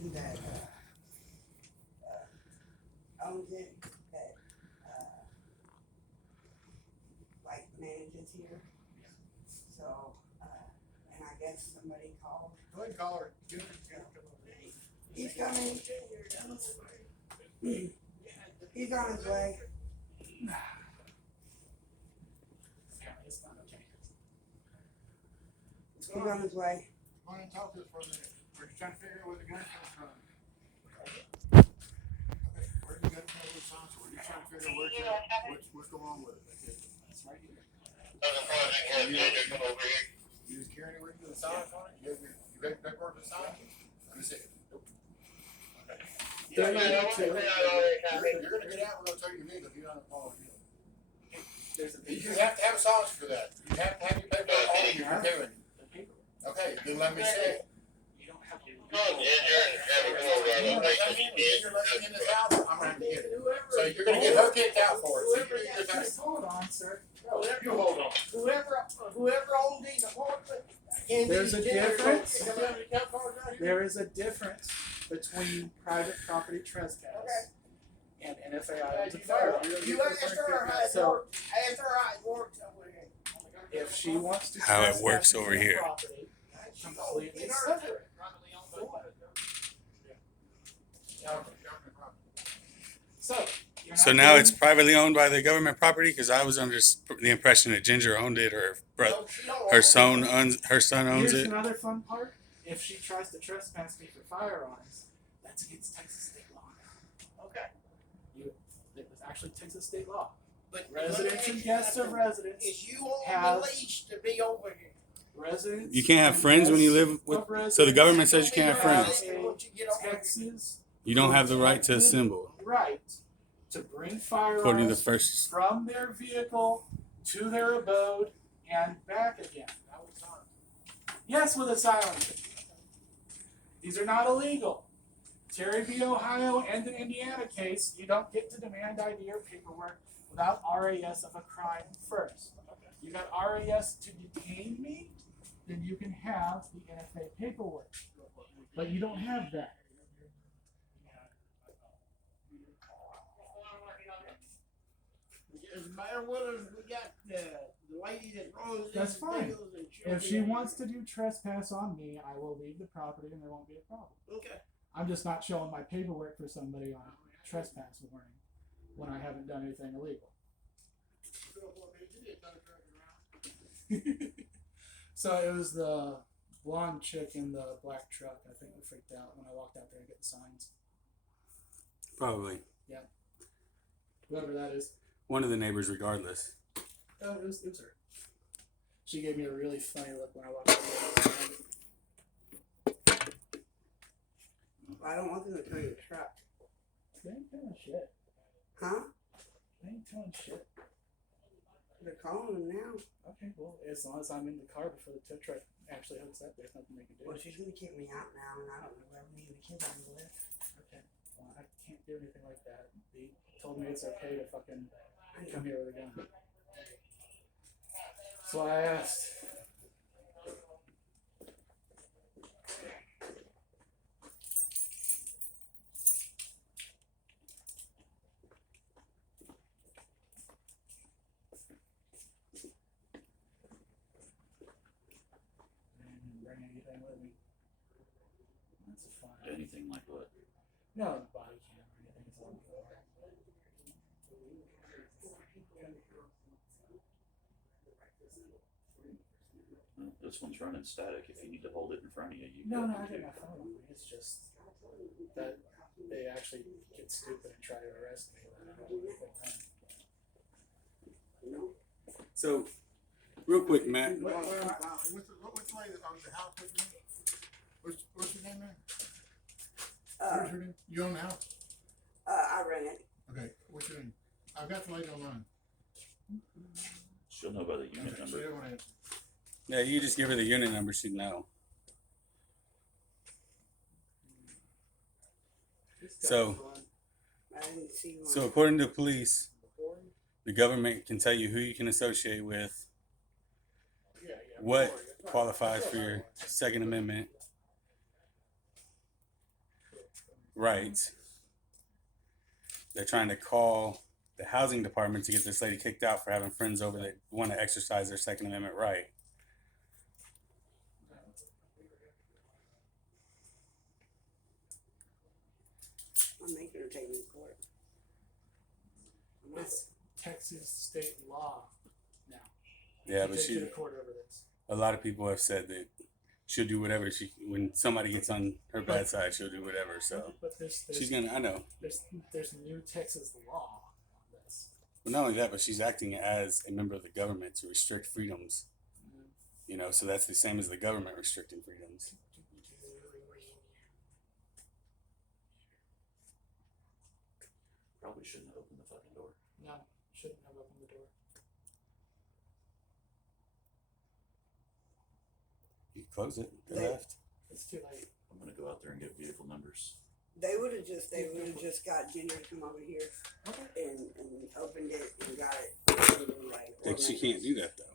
person that owns it, that like manages here. So, and I guess somebody called. Go ahead and call her. He's coming. He's on his way. He's on his way. Go ahead and talk to us for a minute. We're just trying to figure out where the gun comes from. Okay, where did the gun come from? So we're just trying to figure out what's going on with it. That's right here. You just carrying it with you with the signs on it? You ready to paperwork with the sign? Let me see. Nope. Okay. You're gonna get out, we're gonna tell you legal if you don't follow it. You have to have a signature for that. You have to have your paperwork on you if you're doing it. Okay, then let me see it. You don't have to. You're living in this house, I'm gonna get it. So you're gonna get her kicked out for it. Hold on, sir. You hold on. Whoever owns these apartments. There's a difference. There is a difference between private property trespass and NFAI owns a firearm. You asked her how it works. Ask her how it works over here. If she wants to How it trespass works over your here. property, completely separate. So now it's privately owned by the government property? Because I was under the impression that Ginger owned it, or her son owns Here's it. another fun part. If she tries to trespass me for firearms, that's against Texas state law. Okay. It was actually Texas state law. But Residents and guests of residents. Is you on have- the leash to be over here? Residents. You can't have and friends when you guests live of with. residents So the government says you can't have have friends. a Texas You don't have the right to assemble, right to bring firearms according to the first. from their vehicle to their abode and back again. Yes, with a silencer. These are not illegal. Terry v. Ohio and the Indiana case, you don't get to demand ID or paperwork without RAS of a crime first. You got RAS to detain me, then you can have the NFA paperwork. But you don't have that. As a matter what we got the lady that runs That's these fine. deals and If she wants to do trespass on me, I will leave the property and there won't be a problem. Okay. I'm just not showing my paperwork for somebody on trespass warning when I haven't done anything illegal. So it was the blonde chick in the black truck. I think we freaked out when I walked out there to get the signs. Probably Whoever that is. one of the neighbors, regardless. Oh, it was her. She gave me a really funny look when I walked out there. I don't want them to tow your truck. They ain't doing shit. Huh? They ain't doing shit. They're calling them now. Okay, well, as long as I'm in the car before the tow truck actually hooks up, there's nothing they can do. Well, she's gonna kick me out now, and I don't know where me and the kids are gonna live. Okay, well, I can't do anything like that. They told me it's okay to fucking come here with a gun. So I asked. Bring anything with me. That's fine. Anything like what? No, body cam or anything. It's all good. Well, this one's running static. If you need to hold it in front of you, you No, can. I get my phone on me. It's just that they actually get stupid and try to arrest me. And I don't know what So, real quick, Matt. What's the lady that owns the house with me? What's your name, man? What's your name? You own the house? I rent it. Okay, what's your name? I've got the lady online. She'll know by the unit Okay, number. she don't wanna answer. Yeah, you just give her the unit number, she'd know. So, I didn't see one. so according to police, the government can tell you who you can associate with, what qualifies for your Second Amendment, rights. They're trying to call the housing department to get this lady kicked out for having friends over that want to exercise their Second Amendment right. I'm making her take me to court. I'm not- It's Texas state law now. Yeah, to but take to she, the court over this. a lot of people have said that she'll do whatever when somebody gets on her bad side, she'll do whatever. So But there's she's gonna, I know. there's new Texas law on this. But not only that, but she's acting as a member of the government to restrict freedoms. You know, so that's the same as the government restricting freedoms. Probably shouldn't have opened the fucking door. No, shouldn't have opened the door. You close it. They They- left. It's too late. I'm gonna go out there and get vehicle numbers. They would have just got Ginger to come over here Okay. and opened it and got it. Right. Like she can't do that though.